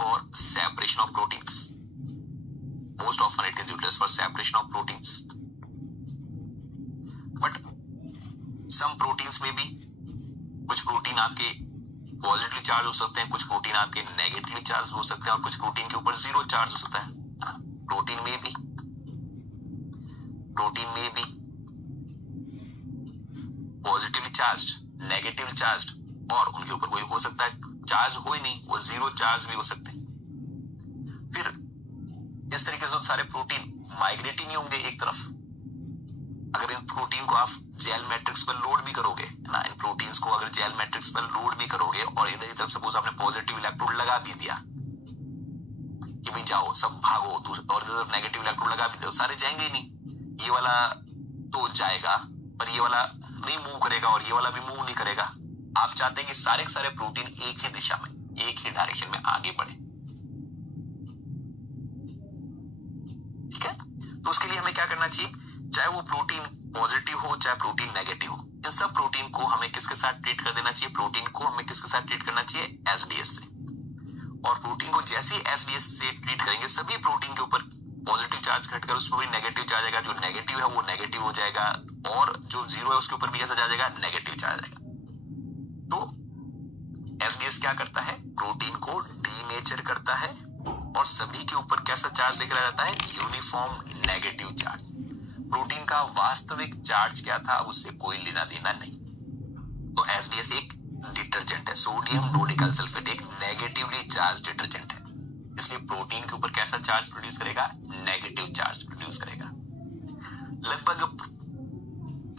for separation of proteins. Most often it is utilized for separation of proteins. But some proteins में भी कुछ protein आपके positively charge हो सकते हैं, कुछ प्रोटीन आपके नेगेटिवली चार्ज हो सकते हैं और कुछ प्रोटीन के ऊपर जीरो चार्ज हो सकता है। प्रोटीन में भी पॉजिटिवली चार्ज, नेगेटिवली चार्ज और उनके ऊपर कोई हो सकता है चार्ज हो ही नहीं, वो जीरो चार्ज भी हो सकते हैं। फिर इस तरीके से सारे प्रोटीन माइग्रेट ही नहीं होंगे एक तरफ। अगर इन प्रोटीन को आप जेल मैट्रिक्स पर लोड भी करोगे ना, इन प्रोटीन्स को अगर जेल मैट्रिक्स पर लोड भी करोगे और इधर की तरफ सपोज आपने पॉजिटिव इलेक्ट्रोड लगा भी दिया कि भाई जाओ सब भागो, और इधर नेगेटिव इलेक्ट्रोड लगा भी दो, सारे जाएंगे ही नहीं। ये वाला तो जाएगा पर ये वाला नहीं मूव करेगा और ये वाला भी मूव नहीं करेगा। आप चाहते हैं कि सारे के सारे प्रोटीन एक ही दिशा में, एक ही डायरेक्शन में आगे बढ़े। ठीक है, तो उसके लिए हमें क्या करना चाहिए, चाहे वो प्रोटीन पॉजिटिव हो चाहे प्रोटीन नेगेटिव हो, इन सब प्रोटीन को हमें किसके साथ ट्रीट कर देना चाहिए, प्रोटीन को हमें किसके साथ ट्रीट करना चाहिए, एसडीएस से। और प्रोटीन को जैसे ही एसडीएस से ट्रीट करेंगे सभी प्रोटीन के ऊपर पॉजिटिव चार्ज घटकर उस पर भी नेगेटिव चार्ज आएगा, जो नेगेटिव है वो नेगेटिव हो जाएगा और जो जीरो है उसके ऊपर भी कैसा चार्ज आएगा, नेगेटिव चार्ज आएगा। तो एसडीएस क्या करता है, प्रोटीन को डीनेचर करता है और सभी के ऊपर कैसा चार्ज लेकर आ जाता है, यूनिफॉर्म नेगेटिव चार्ज। प्रोटीन का वास्तविक चार्ज क्या था उससे कोई लेना देना नहीं। तो एसडीएस एक डिटर्जेंट है, सोडियम डोडिकल सल्फेट एक नेगेटिवली चार्ज डिटर्जेंट है, इसलिए प्रोटीन के ऊपर कैसा चार्ज प्रोड्यूस करेगा, नेगेटिव चार्ज प्रोड्यूस करेगा। लगभग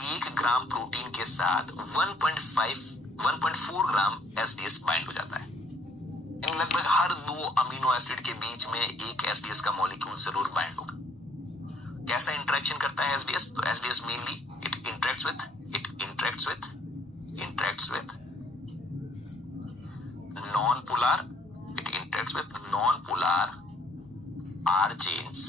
1 ग्राम प्रोटीन के साथ 1.4 ग्राम एसडीएस बाइंड हो जाता है। यानी लगभग हर 2 अमीनो एसिड के बीच में एक एसडीएस का मॉलिक्यूल जरूर बाइंड होगा। कैसा इंटरेक्शन करता है एसडीएस, तो SDS mainly it interacts with non-polar R chains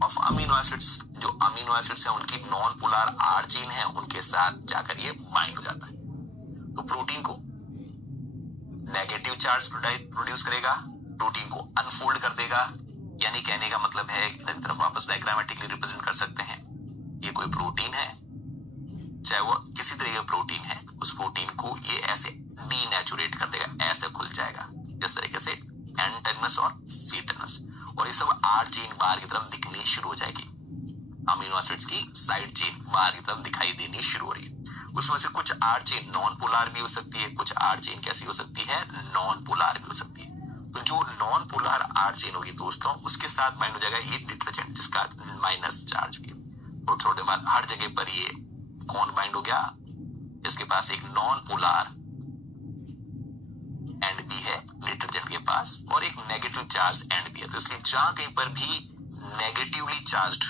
of amino acids। जो अमीनो एसिड्स हैं उनकी नॉन पोलर R चेन है, उनके साथ जाकर ये बाइंड हो जाता है। तो प्रोटीन को नेगेटिव चार्ज प्रोड्यूस करेगा, प्रोटीन को अनफोल्ड कर देगा। यानी कहने का मतलब है, इधर तरफ वापस डायग्रामेटिकली रिप्रेजेंट कर सकते हैं, ये कोई प्रोटीन है, चाहे वो किसी तरह का प्रोटीन है, उस प्रोटीन को ये ऐसे डीनेचुरेट कर देगा, ऐसे खुल जाएगा जिस तरीके से एन टर्मिनस और सी टर्मिनस, और ये सब आर चेन बाहर की तरफ दिखनी शुरू हो जाएगी। अमीनो एसिड्स की साइड चेन बाहर की तरफ दिखाई देनी शुरू हो रही है। उसमें से कुछ आर चेन नॉन पोलर भी हो सकती है, कुछ आर चेन कैसी हो सकती है, नॉन पोलर भी हो सकती है। तो जो नॉन पोलर आर चेन होगी दोस्तों, उसके साथ बाइंड हो जाएगा ये डिटर्जेंट जिसका माइनस चार्ज भी। तो थोड़े बाद हर जगह पर ये कौन बाइंड हो गया, इसके पास एक नॉन पोलर एंड भी है डिटर्जेंट के पास और एक नेगेटिव चार्ज एंड भी है। तो इसलिए जहां कहीं पर भी नेगेटिवली चार्ज्ड,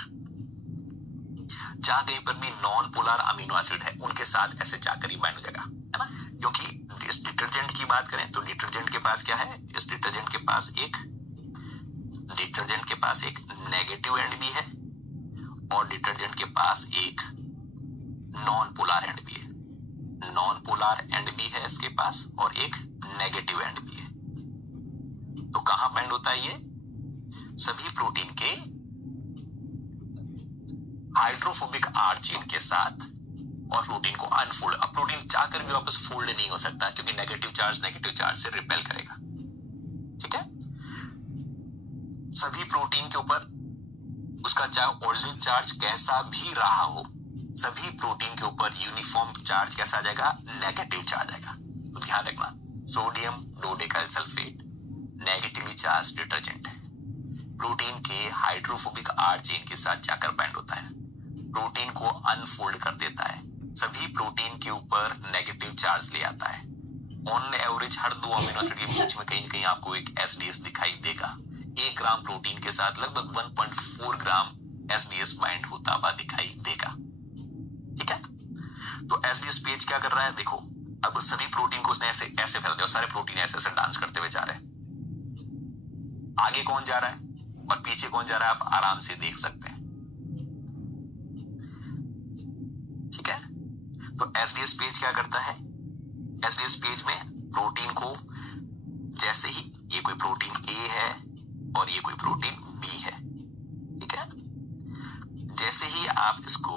जहां कहीं पर भी नॉन पोलर अमीनो एसिड है, उनके साथ ऐसे जाकर ही बाइंड हो जाएगा, है ना। क्योंकि इस डिटर्जेंट की बात करें तो डिटर्जेंट के पास क्या है, इस डिटर्जेंट के पास एक नेगेटिव एंड भी है और डिटर्जेंट के पास एक नॉन पोलर एंड भी है। नॉन पोलर एंड भी है इसके पास और एक नेगेटिव एंड भी है। तो कहां बाइंड होता है ये, सभी प्रोटीन के हाइड्रोफोबिक आर चेन के साथ, और प्रोटीन को अनफोल्ड। अब प्रोटीन चाहकर भी वापस फोल्ड नहीं हो सकता क्योंकि नेगेटिव चार्ज से रिपेल करेगा। ठीक है, सभी प्रोटीन के ऊपर उसका चाहे ओरिजिनल चार्ज कैसा भी रहा हो, सभी प्रोटीन के ऊपर यूनिफॉर्म चार्ज कैसा आ जाएगा, नेगेटिव चार्ज आएगा। तो ध्यान रखना, sodium dodecyl sulphate negatively charge detergent है, प्रोटीन के हाइड्रोफोबिक आर चेन के साथ जाकर बाइंड होता है, प्रोटीन को अनफोल्ड कर देता है, सभी प्रोटीन के ऊपर नेगेटिव चार्ज ले आता है। On average her 2 amino acid के बीच में कहीं कहीं आपको एक एसडीएस दिखाई देगा। 1 ग्राम प्रोटीन के साथ लगभग 1.4 ग्राम एसडीएस बाइंड होता हुआ दिखाई देगा। ठीक है, तो एसडीएस पेज क्या कर रहा है, देखो अब सभी प्रोटीन को उसने ऐसे ऐसे फैला दिया और सारे प्रोटीन ऐसे ऐसे डांस करते हुए जा रहे हैं। आगे कौन जा रहा है और पीछे कौन जा रहा है, आप आराम से देख सकते हैं। ठीक है, तो एसडीएस पेज क्या करता है, एसडीएस पेज में प्रोटीन को जैसे ही ये कोई प्रोटीन ए है और ये कोई प्रोटीन बी है, ठीक है, जैसे ही आप इसको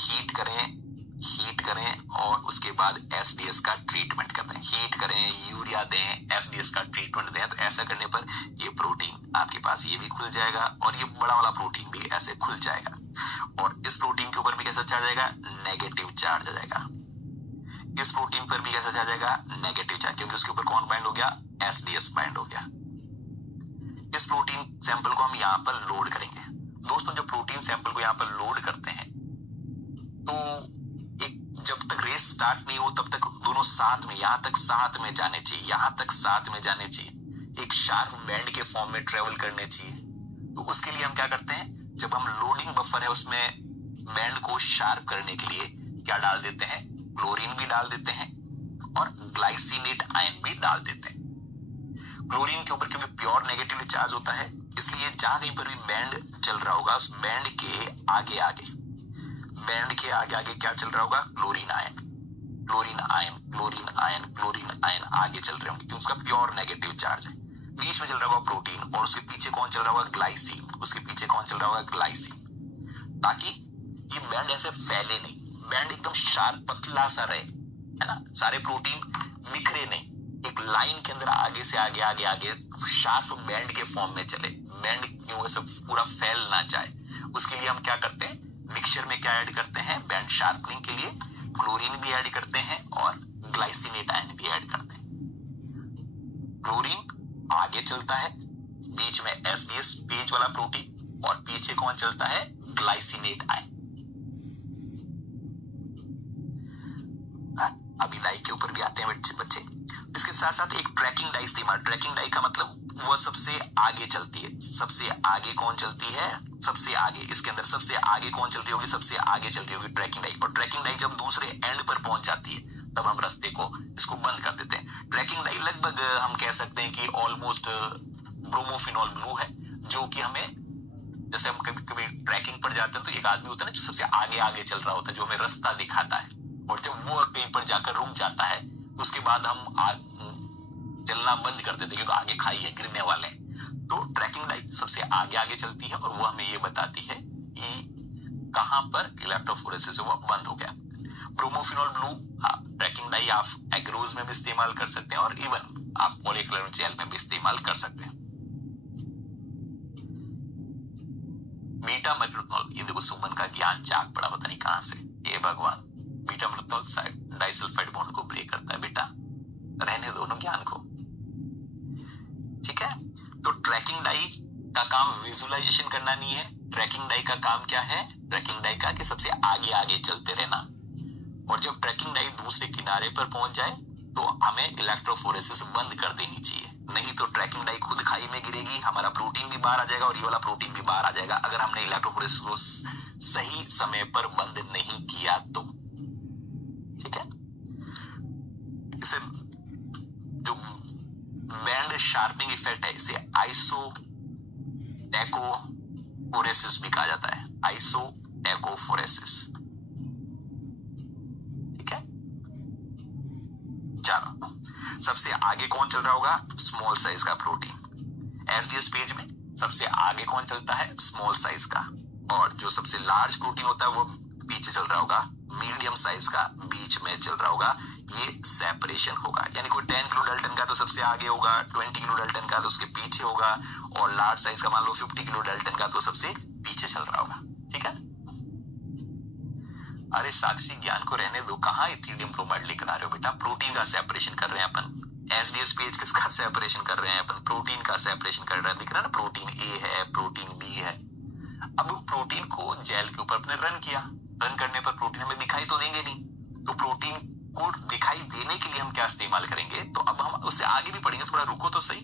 हीट करें और उसके बाद एसडीएस का ट्रीटमेंट करते हैं, हीट करें, यूरिया दें, एसडीएस का ट्रीटमेंट दें, तो ऐसा करने पर ये प्रोटीन आपके पास ये भी खुल जाएगा और ये बड़ा वाला प्रोटीन भी ऐसे खुल जाएगा और इस प्रोटीन के ऊपर भी कैसा चार्ज आएगा, नेगेटिव चार्ज आ जाएगा। इस प्रोटीन पर भी कैसा चार्ज आएगा, नेगेटिव चार्ज, क्योंकि उसके ऊपर कौन बाइंड हो गया, एसडीएस बाइंड हो गया। इस प्रोटीन सैंपल को हम यहाँ पर लोड करेंगे। दोस्तों जब प्रोटीन सैंपल को यहाँ पर लोड करते हैं तो जब तक रेस स्टार्ट नहीं हो तब तक दोनों साथ में, यहां तक साथ में जाने चाहिए, यहां तक साथ में जाने चाहिए, एक शार्प बैंड के फॉर्म में ट्रेवल करने चाहिए। तो उसके लिए हम क्या करते हैं, जब हम लोडिंग बफर है उसमें बैंड को शार्प करने के लिए क्या डाल देते हैं, क्लोरीन भी डाल देते हैं और ग्लाइसिनेट आयन भी डाल देते हैं। क्लोरीन के ऊपर क्योंकि प्योर नेगेटिव चार्ज होता है, इसलिए जहां कहीं पर भी बैंड चल रहा होगा उस बैंड के आगे आगे क्या चल रहा होगा, क्लोरीन आयन आगे चल रहे होंगे क्योंकि उसका प्योर नेगेटिव चार्ज है। बीच में चल रहा होगा प्रोटीन और उसके पीछे कौन चल रहा होगा, ग्लाइसिन, ताकि ये बैंड ऐसे फैले नहीं, बैंड एकदम शार्प पतला सा रहे, है ना, सारे प्रोटीन बिखरे नहीं, एक लाइन के अंदर आगे से आगे शार्प बैंड के फॉर्म में चले, बैंड क्यों ऐसे पूरा फैल ना जाए। उसके लिए हम क्या करते हैं, मिक्सचर में क्या ऐड करते हैं, बैंड शार्पनिंग के लिए क्लोरीन भी ऐड करते हैं और ग्लाइसिनेट आयन भी ऐड करते हैं। क्लोरीन आगे चलता है, बीच में एसडीएस पेज वाला प्रोटीन और पीछे कौन चलता है, ग्लाइसिनेट आयन। अभी डाई के ऊपर भी आते हैं बच्चे। इसके साथ साथ एक ट्रैकिंग डाई इस्तेमाल, ट्रैकिंग डाई का मतलब वो सबसे आगे चलती है, सबसे आगे कौन चलती है, सबसे आगे, इसके अंदर सबसे आगे कौन चल रही होगी, सबसे आगे चल रही होगी ट्रैकिंग डाई। और ट्रैकिंग डाई जब दूसरे एंड पर पहुंच जाती है तब हम रास्ते को इसको बंद कर देते हैं। ट्रैकिंग डाई लगभग हम कह सकते हैं कि ऑलमोस्ट ब्रोमोफिनॉल ब्लू है, जो कि हमें, जैसे हम कभी कभी ट्रैकिंग पर जाते हैं तो एक आदमी होता है ना जो सबसे आगे चल रहा होता है, जो हमें रास्ता दिखाता है, और जब वो कहीं पर जाकर रुक जाता है उसके बाद हम चलना बंद कर देते हैं क्योंकि आगे खाई है, गिरने वाले हैं। तो ट्रैकिंग डाई सबसे आगे चलती है और वो हमें ये बताती है कि कहां पर इलेक्ट्रोफोरेसिस वो बंद हो गया। ब्रोमोफिनॉल ब्लू ट्रैकिंग डाई आप एग्रोज में भी इस्तेमाल कर सकते हैं और इवन आप पॉलीक्लोराइड जेल में भी इस्तेमाल कर सकते हैं। बीटा मेथनॉल, ये देखो सुमन का ज्ञान जाग पड़ा पता नहीं कहां से, ये भगवान। बीटा मेथनॉल डाइसल्फाइड बॉन्ड को ब्रेक करता है, बेटा रहने दो ज्ञान को, ठीक है। तो ट्रैकिंग डाई का काम विजुअलाइजेशन करना नहीं है, ट्रैकिंग डाई का काम क्या है, ट्रैकिंग डाई का कि सबसे आगे चलते रहना, और जब ट्रैकिंग डाई दूसरे किनारे पर पहुंच जाए तो हमें इलेक्ट्रोफोरेसिस बंद कर देनी चाहिए, नहीं तो ट्रैकिंग डाई खुद खाई में गिरेगी, हमारा प्रोटीन भी बाहर आ जाएगा और ये वाला प्रोटीन भी बाहर आ जाएगा अगर हमने इलेक्ट्रोफोरेसिस को सही समय पर बंद नहीं किया तो, ठीक है। इसे जो बैंड शार्पनिंग इफेक्ट है इसे आइसोटैकोफोरेसिस भी कहा जाता है, आइसोटैकोफोरेसिस, ठीक है। चलो, सबसे आगे कौन चल रहा होगा, स्मॉल साइज का प्रोटीन। एसडीएस पेज में सबसे आगे कौन चलता है, स्मॉल साइज का, और जो सबसे लार्ज प्रोटीन होता है वो पीछे चल रहा होगा, मीडियम साइज का बीच में चल रहा होगा, ये सेपरेशन होगा। यानी कोई 10 किलो डाल्टन का तो सबसे आगे होगा, 20 किलो डाल्टन का तो उसके पीछे होगा, और लार्ज साइज का मान लो 50 किलो डाल्टन का तो सबसे पीछे चल रहा होगा, ठीक है। अरे साक्षी ज्ञान को रहने दो, कहां इथिलियम ब्रोमाइड लिखा रहे हो बेटा, प्रोटीन का सेपरेशन कर रहे हैं अपन। एसडीएस पेज किसका सेपरेशन कर रहे हैं अपन, प्रोटीन का सेपरेशन कर रहे हैं, दिख रहा है ना, प्रोटीन ए है, प्रोटीन बी है। अब प्रोटीन को जेल के ऊपर अपने रन किया, रन करने पर प्रोटीन हमें दिखाई तो देंगे नहीं, तो प्रोटीन को दिखाई देने के लिए हम क्या इस्तेमाल करेंगे, तो अब हम उससे आगे भी पढ़ेंगे, थोड़ा रुको तो सही।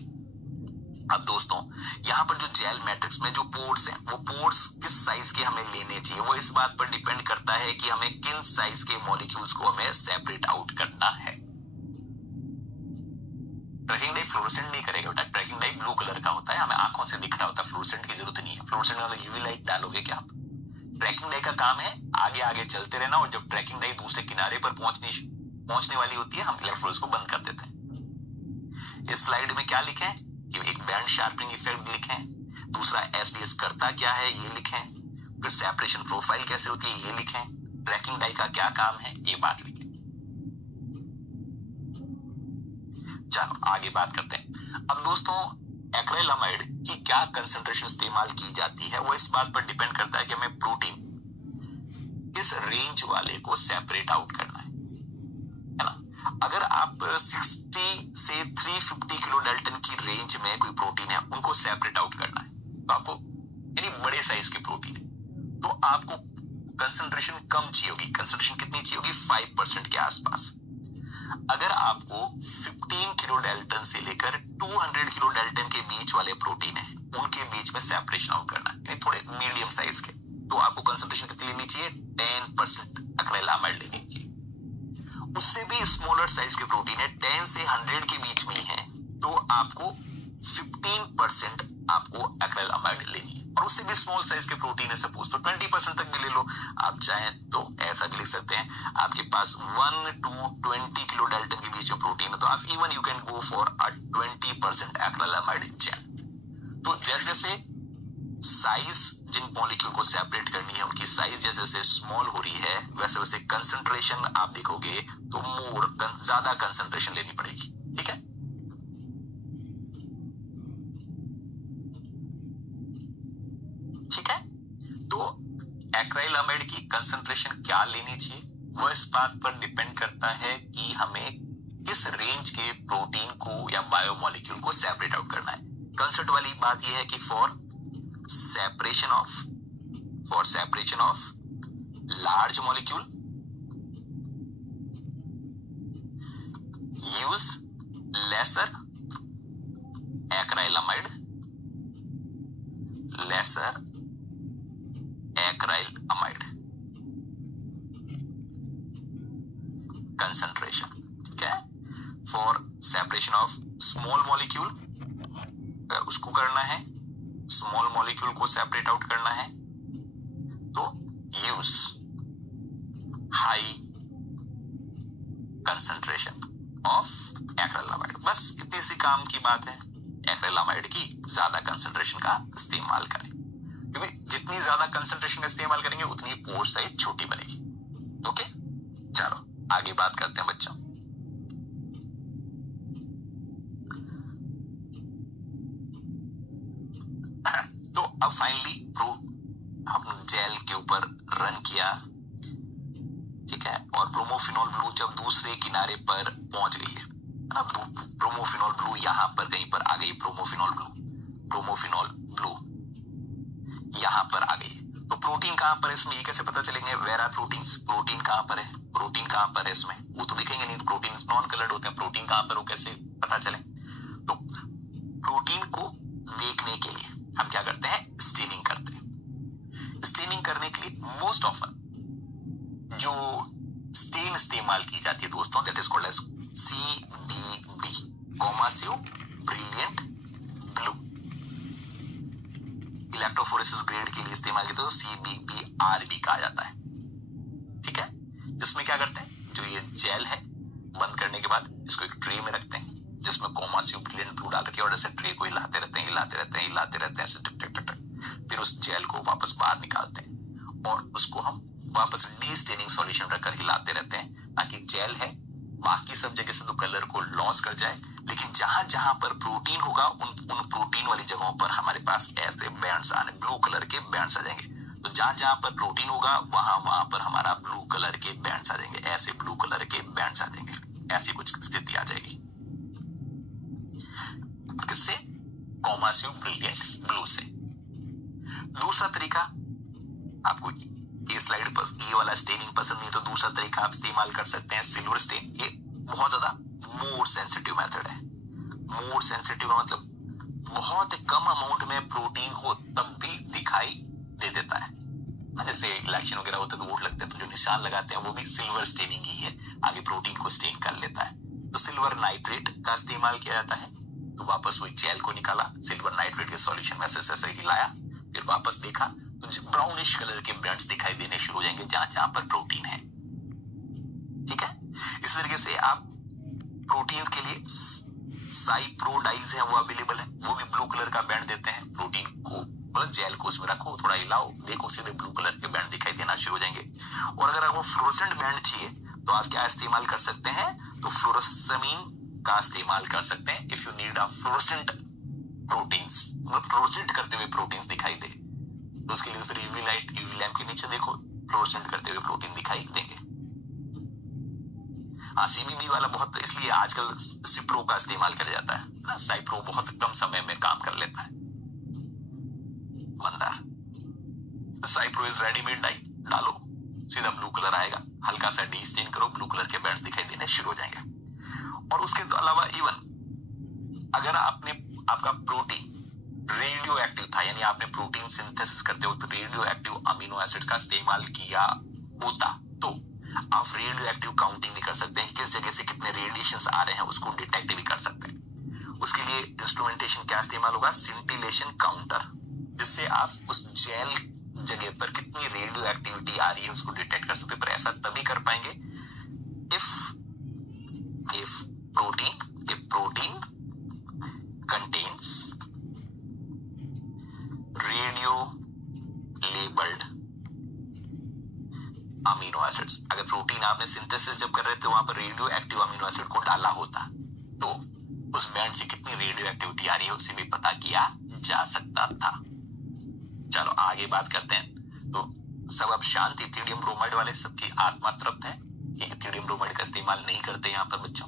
अब दोस्तों यहाँ पर जो जेल मैट्रिक्स में जो पोर्स हैं, वो पोर्स किस साइज के हमें लेने चाहिए, वो इस बात पर डिपेंड करता है कि हमें किन साइज के मॉलिक्यूल्स को हमें सेपरेट आउट करना है। ट्रैकिंग डाई फ्लोरोसेंट नहीं करेगा बेटा, ट्रैकिंग डाई ब्लू कलर का होता है, हमें आंखों से दिख रहा होता है, फ्लोरोसेंट की जरूरत नहीं है। फ्लोरोसेंट वाला यूवी लाइट डालोगे क्या आप? ट्रैकिंग डाई का काम है आगे चलते रहना, और जब ट्रैकिंग डाई दूसरे किनारे पर पहुंचने वाली होती है हम इलेक्ट्रोड्स को बंद कर देते हैं। इस स्लाइड में क्या लिखे कि एक बैंड शार्पनिंग इफेक्ट लिखे, दूसरा एसडीएस करता क्या है ये लिखे, फिर सेपरेशन प्रोफाइल कैसे होती है ये लिखे, ट्रैकिंग डाई का क्या काम है ये बात लिखे। चलो आगे बात करते हैं। अब दोस्तों एक्रिलामाइड की क्या कंसंट्रेशन इस्तेमाल की जाती है वो इस बात पर डिपेंड करता है कि हमें प्रोटीन किस रेंज वाले को सेपरेट आउट करना है ना। अगर आप 60 से 350 किलो डाल्टन की रेंज में कोई प्रोटीन है उनको सेपरेट आउट करना है तो आपको यानी बड़े साइज के प्रोटीन है तो आपको कंसंट्रेशन कम चाहिए होगी। कंसंट्रेशन कितनी चाहिए होगी? 5% के आसपास। अगर आपको 15 किलो डाल्टन से लेकर 200 किलो डाल्टन के बीच वाले प्रोटीन है उनके बीच में सेपरेशन आउट करना है, यानी थोड़े मीडियम साइज के, तो आपको कंसंट्रेशन कितनी लेनी चाहिए? 10% एक्रिलामाइड लेनी चाहिए। उससे भी स्मॉलर साइज के प्रोटीन है 10 से 100 के बीच में है तो आपको 15% आपको एक्रिलामाइड लेनी है। और उससे भी स्मॉल साइज के प्रोटीन है सपोज तो 20% तक भी ले लो। आप चाहें तो ऐसा भी लिख सकते हैं आपके पास 1 to 20 किलो डाल्टन के बीच में प्रोटीन है तो आप even you can go for a 20% acrylamide gel. तो जैसे जैसे साइज जिन मॉलिक्यूल को सेपरेट करनी है उनकी साइज जैसे जैसे स्मॉल हो रही है वैसे वैसे कंसंट्रेशन आप देखोगे तो ज्यादा कंसंट्रेशन लेनी पड़ेगी। ठीक है, ठीक है। तो एक्रिलामाइड की कंसंट्रेशन क्या लेनी चाहिए वो इस बात पर डिपेंड करता है कि हमें किस रेंज के प्रोटीन को या बायोमोलिक्यूल को सेपरेट आउट करना है। कंसेप्ट वाली बात यह है कि for separation of large molecule use lesser acrylamide concentration. ठीक है, for separation of small molecule अगर उसको करना है, स्मॉल मॉलिक्यूल को सेपरेट आउट करना है तो use high concentration of acrylamide. बस इतनी सी काम की बात है, एक्रिलामाइड की ज्यादा कंसंट्रेशन का इस्तेमाल करें क्योंकि जितनी ज्यादा कंसंट्रेशन का इस्तेमाल करेंगे उतनी पोर साइज छोटी बनेगी। ओके, चलो आगे बात करते हैं बच्चों। तो अब फाइनली हमने जेल के ऊपर रन किया, ठीक है, और ब्रोमोफिनॉल ब्लू जब दूसरे किनारे पर पहुंच गई है ना, ब्रोमोफिनॉल ब्लू यहां पर कहीं पर आ गई, ब्रोमोफिनॉल ब्लू यहां पर आ गई। तो प्रोटीन कहां पर है इसमें ये कैसे पता चलेंगे? Where are proteins? प्रोटीन कहां पर है? प्रोटीन कहां पर है इसमें? वो तो दिखेंगे नहीं, प्रोटीन नॉन कलर्ड होते हैं, प्रोटीन कहां पर वो कैसे पता चले? तो प्रोटीन को देखने के लिए हम क्या करते हैं? स्टेनिंग करते हैं। स्टेनिंग करने के लिए मोस्ट ऑफन जो स्टेन इस्तेमाल की जाती है दोस्तों that is called as CBB, Coomassie brilliant blue. Electrophoresis grade के लिए इस्तेमाल किया तो CBBRB कहा जाता है। ठीक है, जिसमें क्या करते हैं, जो ये जेल है बंद करने के बाद इसको एक ट्रे में रखते हैं जिसमें कॉमासिव ब्रिलियंट ब्लू डाल के और ऐसे ट्रे को हिलाते रहते हैं ऐसे टक टक टक टक। फिर उस जेल को वापस बाहर निकालते हैं और उसको हम वापस डी स्टेनिंग सॉल्यूशन रखकर हिलाते रहते हैं ताकि जेल है बाकी सब जगह से तो कलर को लॉस कर जाए, लेकिन जहां जहां पर प्रोटीन होगा उन प्रोटीन वाली जगहों पर हमारे पास ऐसे बैंड्स आने, ब्लू कलर के बैंड्स आ जाएंगे। तो जहां जहां पर प्रोटीन होगा वहां पर हमारा ब्लू कलर के बैंड्स आ जाएंगे, ऐसे ब्लू कलर के बैंड्स आ जाएंगे। ऐसी कुछ स्थिति आ जाएगी किससे? कॉमासिव ब्रिलियंट ब्लू से। दूसरा तरीका, आपको ये स्लाइड पर ये वाला स्टेनिंग पसंद नहीं तो दूसरा तरीका आप इस्तेमाल कर सकते हैं सिल्वर स्टेन। ये बहुत ज्यादा मोर सेंसिटिव मेथड है। मोर सेंसिटिव मतलब बहुत कम अमाउंट में प्रोटीन हो तब भी दिखाई दे देता है। जैसे इलेक्शन वगैरह होते तो वोट लगते हैं तो जो निशान लगाते हैं वो भी सिल्वर स्टेनिंग ही है, आगे प्रोटीन को स्टेन कर लेता है। तो सिल्वर नाइट्रेट का इस्तेमाल किया जाता है। तो वापस वही जेल को निकाला, सिल्वर नाइट्रेट के सॉल्यूशन में ऐसे हिलाया, फिर वापस देखा तो ब्राउनिश कलर के बैंड्स दिखाई देने शुरू हो जाएंगे जहां जहां पर प्रोटीन है। ठीक है, इस तरीके से आप प्रोटीन के लिए साइप्रोडाइज है वो अवेलेबल है, वो भी ब्लू कलर का बैंड देते हैं प्रोटीन को। मतलब जेल को उसमें रखो, थोड़ा हिलाओ, देखो सीधे ब्लू कलर के बैंड दिखाई देना शुरू हो जाएंगे। और अगर आपको फ्लोरोसेंट बैंड चाहिए तो आप क्या इस्तेमाल कर सकते हैं, तो फ्लोरोसेमीन का इस्तेमाल कर सकते हैं। If you need a fluorescent proteins, मतलब फ्लोरोसेंट करते हुए प्रोटीन्स दिखाई दे, तो उसके लिए फिर यूवी लाइट, यूवी लैम्प के नीचे देखो फ्लोरोसेंट करते हुए प्रोटीन दिखाई देंगे। सीबीबी वाला बहुत इसलिए आजकल सिप्रो का इस्तेमाल किया जाता है ना, साइप्रो बहुत कम समय में काम कर लेता है। मंदार साइप्रो इज रेडीमेड डाई, डालो सीधा ब्लू कलर आएगा, हल्का सा डी स्टेन करो, ब्लू कलर के बैंड्स दिखाई देने शुरू हो जाएंगे। और उसके अलावा इवन अगर आपका प्रोटीन रेडियो एक्टिव था, यानी आपने प्रोटीन सिंथेसिस करते वक्त रेडियो एक्टिव अमीनो एसिड्स का इस्तेमाल किया होता, तो आप रेडियो एक्टिव काउंटिंग भी कर सकते हैं, किस जगह से कितने रेडिएशंस आ रहे हैं उसको डिटेक्ट भी कर सकते हैं। उसके लिए इंस्ट्रूमेंटेशन क्या इस्तेमाल होगा, सिंटिलेशन काउंटर, जिससे आप उस जेल जगह पर कितनी रेडियो एक्टिविटी आ रही है उसको डिटेक्ट कर सकते हैं। पर ऐसा तभी कर पाएंगे if protein contains radio labelled amino acids. अगर प्रोटीन आपने सिंथेसिस जब कर रहे थे वहां पर रेडियो एक्टिव अमीनो एसिड को डाला होता, तो उस बैंड से कितनी रेडियो एक्टिविटी आ रही है उसे भी पता किया जा सकता था। चलो आगे बात करते हैं। तो सब अब शांत, इथिडियम ब्रोमाइड वाले सबकी आत्मा तृप्त है। इथिडियम ब्रोमाइड का इस्तेमाल नहीं करते यहाँ पर बच्चों,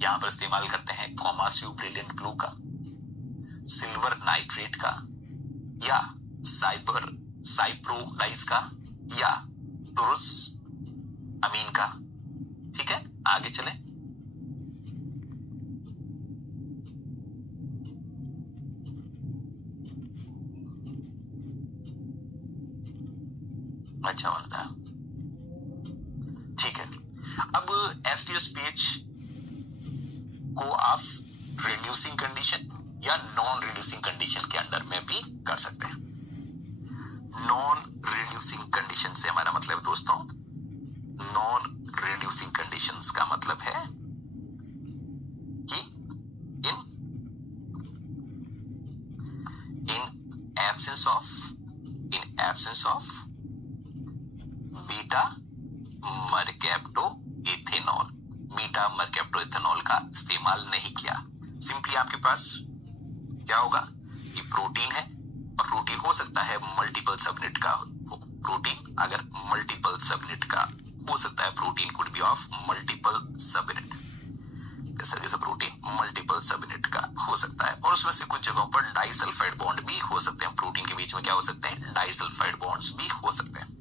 यहाँ पर इस्तेमाल करते हैं कॉमास्यू ब्रिलियंट ब्लू का, सिल्वर नाइट्रेट का, या साइप्रोडाइज का, या टोरस अमीन का। ठीक है, आगे चलें। अच्छा बनता है, ठीक है। अब एसटीएस-पीएच को आप रिड्यूसिंग कंडीशन या नॉन रिड्यूसिंग कंडीशन के अंडर में भी कर सकते हैं। नॉन रिड्यूसिंग कंडीशन से हमारा मतलब दोस्तों, नॉन रिड्यूसिंग कंडीशंस का मतलब है कि in absence of beta mercaptoethanol, beta mercaptoethanol का इस्तेमाल नहीं किया। सिंपली आपके पास क्या होगा कि प्रोटीन है, और प्रोटीन हो सकता है मल्टीपल सबनेट का हो। प्रोटीन अगर मल्टीपल सबनेट का हो सकता है, protein could be of multiple subnet, इस तरीके से प्रोटीन मल्टीपल सबनेट का हो सकता है। और उसमें से कुछ जगहों पर डाइसल्फाइड बॉन्ड भी हो सकते हैं, प्रोटीन के बीच में क्या हो सकते हैं, डाइसल्फाइड बॉन्ड्स भी हो सकते हैं।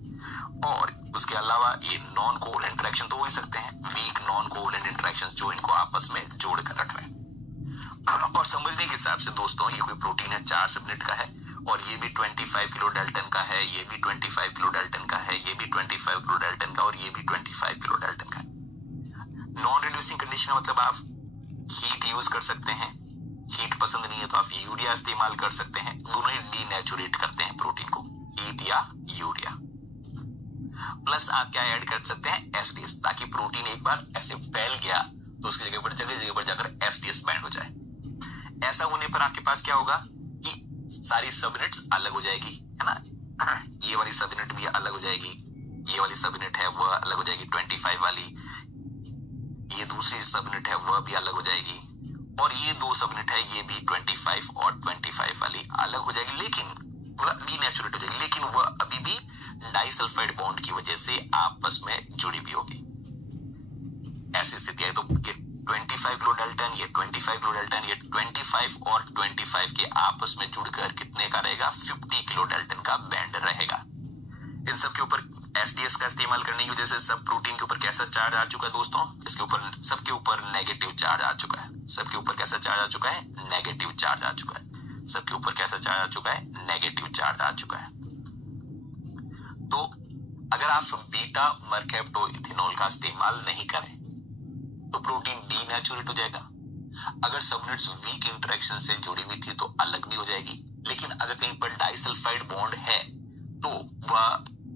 और उसके अलावा ये नॉन कोवलेंट इंटरेक्शन तो हो ही सकते हैं, वीक नॉन कोवलेंट इंटरेक्शंस जो इनको आपस में जोड़ कर रख रहे हैं। और समझने के हिसाब से दोस्तों, ये कोई प्रोटीन है 4 सबनेट का है, और ये भी 25 किलो डाल्टन का है, ये भी 25 किलो डाल्टन का है, ये भी 25 किलो डाल्टन का, और ये भी 25 किलो डाल्टन का है। नॉन रिड्यूसिंग कंडीशन मतलब आप हीट यूज कर सकते हैं, हीट पसंद नहीं है तो आप यूरिया इस्तेमाल कर सकते हैं। दोनों ही डीनेचुरेट करते हैं प्रोटीन को, हीट या यूरिया। प्लस आप क्या ऐड कर सकते हैं, एसडीएस, ताकि प्रोटीन एक बार ऐसे फैल गया तो उसकी जगह पर जाकर एसडीएस बाइंड हो जाए। ऐसा होने पर आपके पास क्या होगा कि सारी सबनेट्स अलग हो जाएगी, है ना। ये वाली सबनेट भी अलग हो जाएगी, ये वाली सबनेट है वह अलग हो जाएगी 25 वाली, ये दूसरी सबनेट है वह भी अलग हो जाएगी, और ये 2 सबनेट है ये भी 25 और 25 वाली अलग हो जाएगी, लेकिन डीनेचुरेट हो जाएगी, लेकिन वह अभी भी डाइसल्फाइड बॉन्ड की वजह से आपस में जुड़ी भी होगी। ऐसी स्थिति है तो ये 25 किलो डाल्टन, ये 25 किलो डाल्टन, ये 25 और 25 के आपस में जुड़कर कितने का रहेगा, 50 किलो डाल्टन का बैंड रहेगा। इन सब के ऊपर एसडीएस का इस्तेमाल करने की वजह से सब प्रोटीन के ऊपर कैसा चार्ज आ चुका है दोस्तों, इसके ऊपर सबके ऊपर नेगेटिव चार्ज आ चुका है। सबके ऊपर कैसा चार्ज आ चुका है, नेगेटिव चार्ज आ चुका है। सबके ऊपर कैसा चार्ज आ चुका है, नेगेटिव चार्ज आ चुका है। तो अगर आप बीटा मरकैप्टोइथेनॉल का इस्तेमाल नहीं करें तो प्रोटीन डीनेचुरेट हो जाएगा। अगर सबनेट्स वीक इंटरेक्शन से जुड़ी हुई थी तो अलग भी हो जाएगी, लेकिन अगर कहीं पर डाइसल्फाइड बॉन्ड है तो वह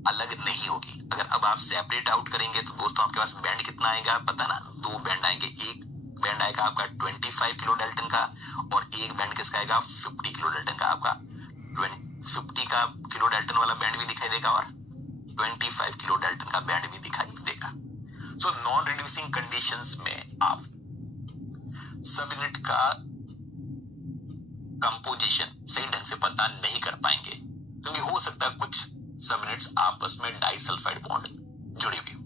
अलग नहीं होगी। अगर अब आप सेपरेट आउट करेंगे तो दोस्तों आपके पास बैंड कितना आएगा पता ना, 2 बैंड आएंगे, एक बैंड आएगा आपका 25 किलो डाल्टन का, और एक बैंड किसका आएगा 50 किलो डाल्टन का। आपका 50 का किलो डाल्टन वाला बैंड भी दिखाई देगा और 25 किलो डाल्टन का बैंड भी दिखाई देगा। सो नॉन रिड्यूसिंग कंडीशंस में आप सब यूनिट का कंपोजिशन सही ढंग से पता नहीं कर पाएंगे, क्योंकि हो सकता है कुछ सब यूनिट्स आपस में डाइसल्फाइड बॉन्ड जुड़े हुए हो।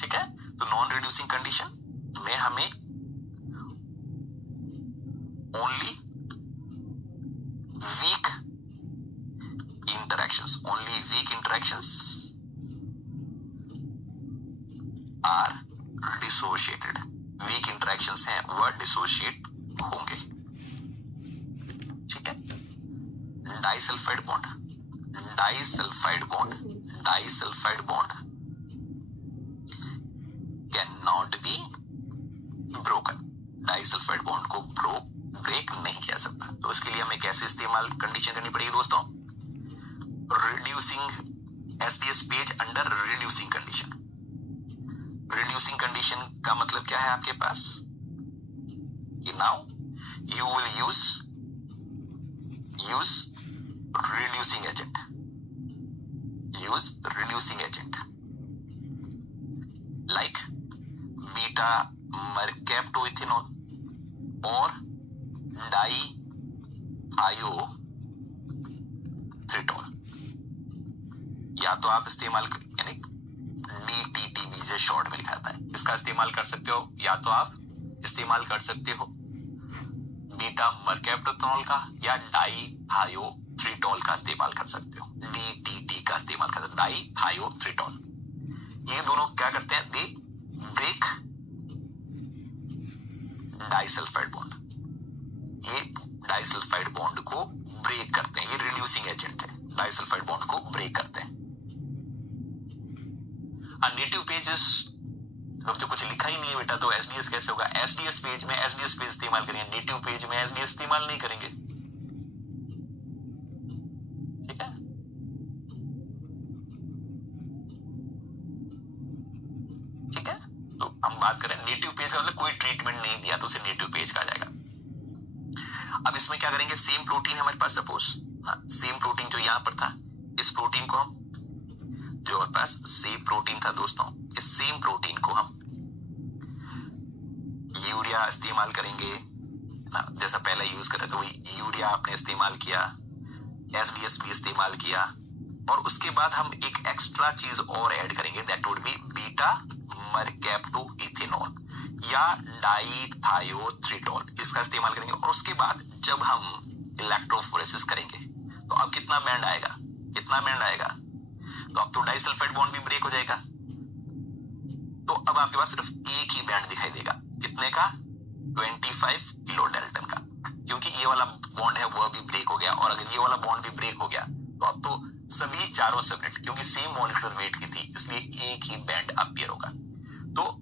ठीक है, तो नॉन रिड्यूसिंग कंडीशन में हमें only weak interactions are dissociated. Weak interactions हैं वह डिसोशिएट होंगे। ठीक है, disulphide bond can not be broken. Disulphide bond को ब्रेक नहीं किया सकता। तो इसके लिए हमें कैसे इस्तेमाल कंडीशन करनी पड़ेगी दोस्तों? Reducing SDS PAGE under reducing condition. Reducing condition का मतलब क्या है आपके पास कि now you will use reducing agent like beta mercaptoethanol or diethiothritol, या तो आप इस्तेमाल यानी DTTB जो शॉर्ट में लिखा था इसका इस्तेमाल कर सकते हो, या तो आप इस्तेमाल कर सकते हो बीटा मर्कैप्टोएथानॉल का या डाइथायोथ्रिटोल का इस्तेमाल कर सकते हो। DTT का इस्तेमाल कर सकते हो, डाइथायोथ्रिटोल। ये दोनों क्या करते हैं? They break disulphide bond. ये डाइसल्फाइड बॉन्ड को ब्रेक करते हैं। ये रिड्यूसिंग एजेंट है, डाइसल्फाइड बॉन्ड को ब्रेक करते हैं। नेटिव पेजेस अब तो कुछ लिखा ही नहीं है बेटा, तो एसडीएस कैसे होगा? एसडीएस पेज में एसडीएस पेज इस्तेमाल करेंगे, नेटिव पेज में एसडीएस इस्तेमाल नहीं करेंगे। ठीक है, ठीक है, तो हम बात करें नेटिव पेज का मतलब कोई ट्रीटमेंट नहीं दिया तो उसे नेटिव पेज कहा जाएगा। अब इसमें क्या करेंगे? सेम प्रोटीन हमारे पास, सपोज सेम प्रोटीन जो यहां पर था, इस प्रोटीन को हम जो हमारे पास सेम प्रोटीन था दोस्तों, इस सेम प्रोटीन को हम यूरिया इस्तेमाल करेंगे ना, जैसा पहले यूज कर रहे थे वही यूरिया आपने इस्तेमाल किया, एसडीएस भी इस्तेमाल किया, और उसके बाद हम एक एक्स्ट्रा चीज और ऐड करेंगे, दैट वुड बी बीटा मर्कैप्टोएथानॉल या डाइथायोथ्रिटोल, इसका इस्तेमाल करेंगे। और उसके बाद जब हम इलेक्ट्रोफोरेसिस करेंगे तो अब कितना बैंड आएगा? तो अब तो डाइसल्फाइड बॉन्ड भी ब्रेक हो जाएगा, तो अब आपके पास सिर्फ एक ही बैंड दिखाई देगा। कितने का? 25 किलो डाल्टन का, क्योंकि ये वाला बॉन्ड है वह भी ब्रेक हो गया, और अगर ये वाला बॉन्ड भी ब्रेक हो गया तो अब तो सभी चारों सबनेट, क्योंकि सेम मॉलिक्यूलर वेट की थी, इसलिए एक ही बैंड अपीयर होगा। तो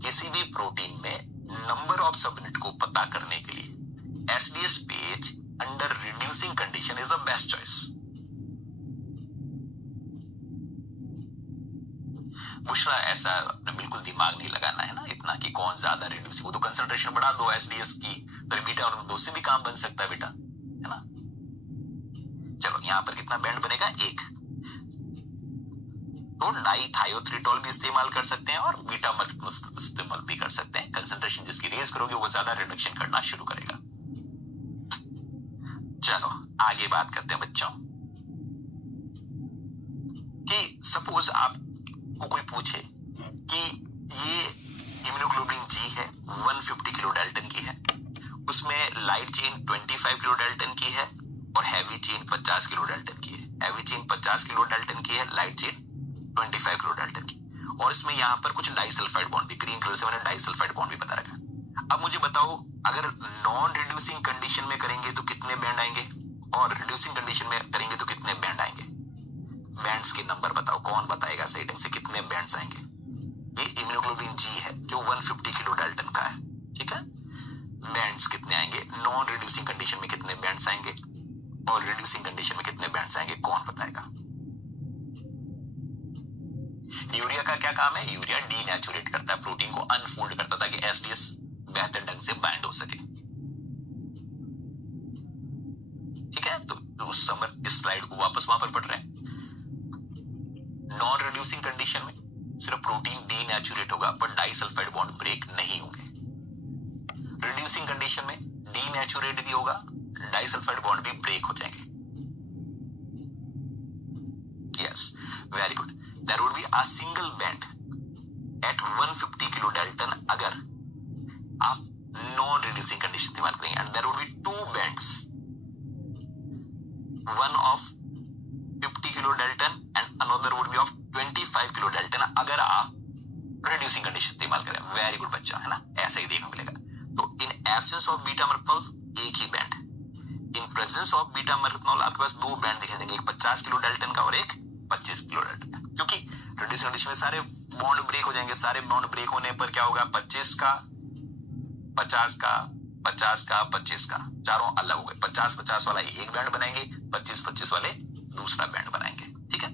किसी भी प्रोटीन में नंबर ऑफ सबनेट को पता करने के लिए SDS PAGE under reducing condition is the best choice. Bushra, ऐसा बिल्कुल दिमाग नहीं लगाना है ना इतना कि कौन ज्यादा रिड्यूसिंग, वो तो कंसंट्रेशन बढ़ा दो एसडीएस की, तो बीटा और दो से भी काम बन सकता है बेटा, है ना। चलो यहां पर कितना बैंड बनेगा? एक। तो डाइथायोथ्रिटोल भी इस्तेमाल कर सकते हैं और बीटा इस्तेमाल भी कर सकते हैं। कंसंट्रेशन जिसकी रेज करोगे वो ज्यादा रिडक्शन करना शुरू करेगा। चलो आगे बात करते हैं बच्चों कि सपोज आपको कोई पूछे कि ये इम्यूनोग्लोबुलिन जी है 150 किलो डाल्टन की है, उसमें लाइट चेन 25 किलो डाल्टन की है और हैवी चेन 50 किलो डाल्टन की है। हैवी चेन 50 किलो डाल्टन की है, लाइट चेन 25 किलो डाल्टन की, और इसमें यहां पर कुछ डाइसल्फाइड बॉन्ड भी, ग्रीन कलर से मैंने डाइसल्फाइड बॉन्ड भी बता रखा। अब मुझे बताओ अगर नॉन रिड्यूसिंग कंडीशन में करेंगे तो कितने बैंड आएंगे और रिड्यूसिंग कंडीशन में करेंगे तो कितने बैंड आएंगे? बैंड्स के नंबर बताओ, कौन बताएगा सही ढंग से कितने बैंड्स आएंगे? ये इम्यूनोग्लोबुलिन जी है जो 150 किलो डाल्टन का है, ठीक है। बैंड्स कितने आएंगे? नॉन रिड्यूसिंग कंडीशन में कितने बैंड्स आएंगे और रिड्यूसिंग कंडीशन में कितने बैंड्स आएंगे, कौन बताएगा? यूरिया का क्या काम है? यूरिया डीनेचुरेट करता है, प्रोटीन को अनफोल्ड करता है ताकि एसडीएस बेहतर ढंग से बाइंड हो सके। ठीक है, तो उस समर इस स्लाइड को वापस वहां पर पढ़ रहे हैं। नॉन रिड्यूसिंग कंडीशन में सिर्फ प्रोटीन डीनेचुरेट होगा पर डाइसल्फाइड बॉन्ड ब्रेक नहीं होंगे। रिड्यूसिंग कंडीशन में डीनेचुरेट भी होगा, डाइसल्फाइड बॉन्ड भी ब्रेक हो जाएंगे। Yes, very good. There would be a single band at 150 kilo dalton अगर आप नॉन रिड्यूसिंग कंडीशन इस्तेमाल करेंगे, and there would be two bands, one of 50 kilo dalton and another would be of 25 kilo dalton अगर आप reducing condition इस्तेमाल करें। Very good बच्चा, है ना, ऐसा ही देखने मिलेगा। तो in absence of beta methanol एक ही band, in presence of beta methanol आपके पास दो बैंड दिखाई देंगे, एक 50 किलो डाल्टन का और एक 25 किलो डाल्टन का, क्योंकि रिड्यूसिंग कंडीशन में सारे बॉन्ड ब्रेक हो जाएंगे। सारे बॉन्ड ब्रेक होने पर क्या होगा? 25 का, 50 का, 50 का, 25 का, चारों अलग हो गए। 50-50 वाला एक बैंड बनाएंगे, 25-25 वाले दूसरा बैंड बनाएंगे। ठीक है,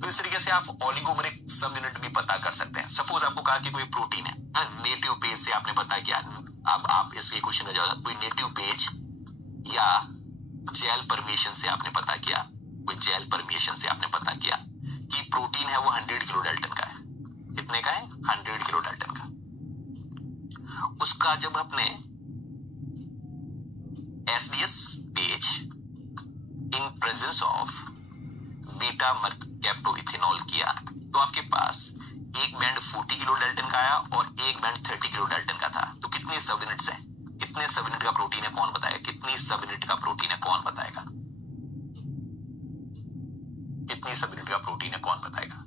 तो इस तरीके से आप ओलिगोमेरिक सब यूनिट भी पता कर सकते हैं। सपोज आपको कहा कि कोई प्रोटीन है, नेटिव पेज से आपने पता किया, अब आप इसके क्वेश्चन में जाओ, कोई नेटिव पेज या जेल परमिएशन से आपने पता किया, कोई जेल परमिएशन से आपने पता किया कि प्रोटीन है वो 100 किलो डाल्टन का है। कितने का है? 100 किलो डाल्टन का। उसका जब आपने SDS page in presence of beta mercaptoethanol किया तो आपके पास एक बैंड 40 किलो डाल्टन का आया और एक बैंड 30 किलो डाल्टन का था। तो कितने सब यूनिट्स हैं? कितने सब यूनिट का प्रोटीन है कौन बताएगा? कितनी सब यूनिट का प्रोटीन है कौन बताएगा? कितनी सब यूनिट का प्रोटीन है कौन बताएगा?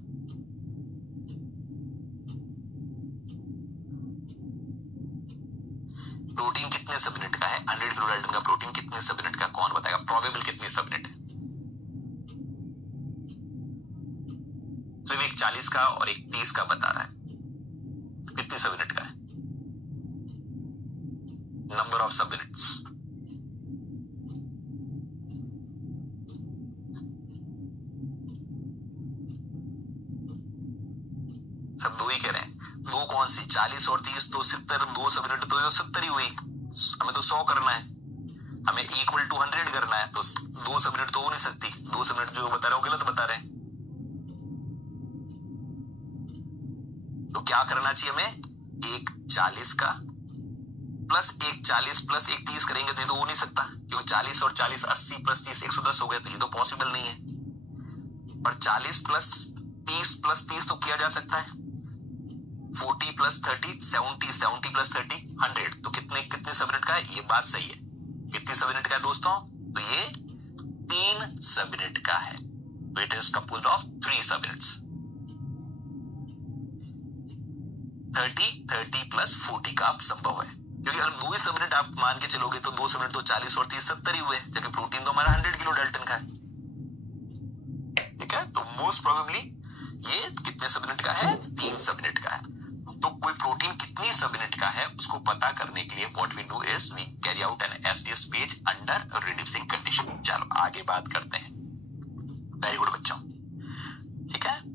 प्रोटीन कितने सब यूनिट का है? 100 किलो डाल्टन का प्रोटीन कितने सब यूनिट का कौन बताएगा? प्रोबेबल कितने सब यूनिट है? सिर्फ एक 40 का और एक 30 का बता रहा है। कितने सब यूनिट का है? नंबर ऑफ सब यूनिट्स। सब दो ही कह रहे हैं। दो कौन सी? 40 और 30 तो 70, दो सब यूनिट तो 70 ही हुई। हमें तो 100 करना है, हमें इक्वल टू 100 करना है, तो दो सब यूनिट तो हो नहीं सकती। दो सब यूनिट जो बता रहे हो गलत बता रहे हैं। तो क्या करना चाहिए हमें? एक 40 का प्लस एक 40 प्लस एक 30 करेंगे तो ये तो हो नहीं सकता, क्योंकि 40 और 40 80 प्लस 30 110 हो गए, तो ये तो पॉसिबल नहीं है। और 40 प्लस 30 तो किया जा सकता है। 40 प्लस 30 70, 70 प्लस 30 100। तो कितने सब यूनिट का है? ये बात सही है। कितनी सब यूनिट का है दोस्तों? तो ये 3 सब यूनिट का है। तो इट इज कंपोज्ड ऑफ 3 सब यूनिट्स। 30 प्लस 40 का संभव है, क्योंकि अगर दो ही सब यूनिट आप मान के चलोगे तो दो सब यूनिट तो 40 और 30 70 ही हुए, जबकि प्रोटीन तो हमारा 100 किलो डाल्टन का है। ठीक है, तो मोस्ट प्रोबेबली ये कितने सब यूनिट का है? 3 सब यूनिट का है। तो कोई प्रोटीन कितनी सब यूनिट का है उसको पता करने के लिए what we do is we carry out an SDS PAGE under reducing condition. चलो आगे बात करते हैं। वेरी गुड बच्चों, ठीक है।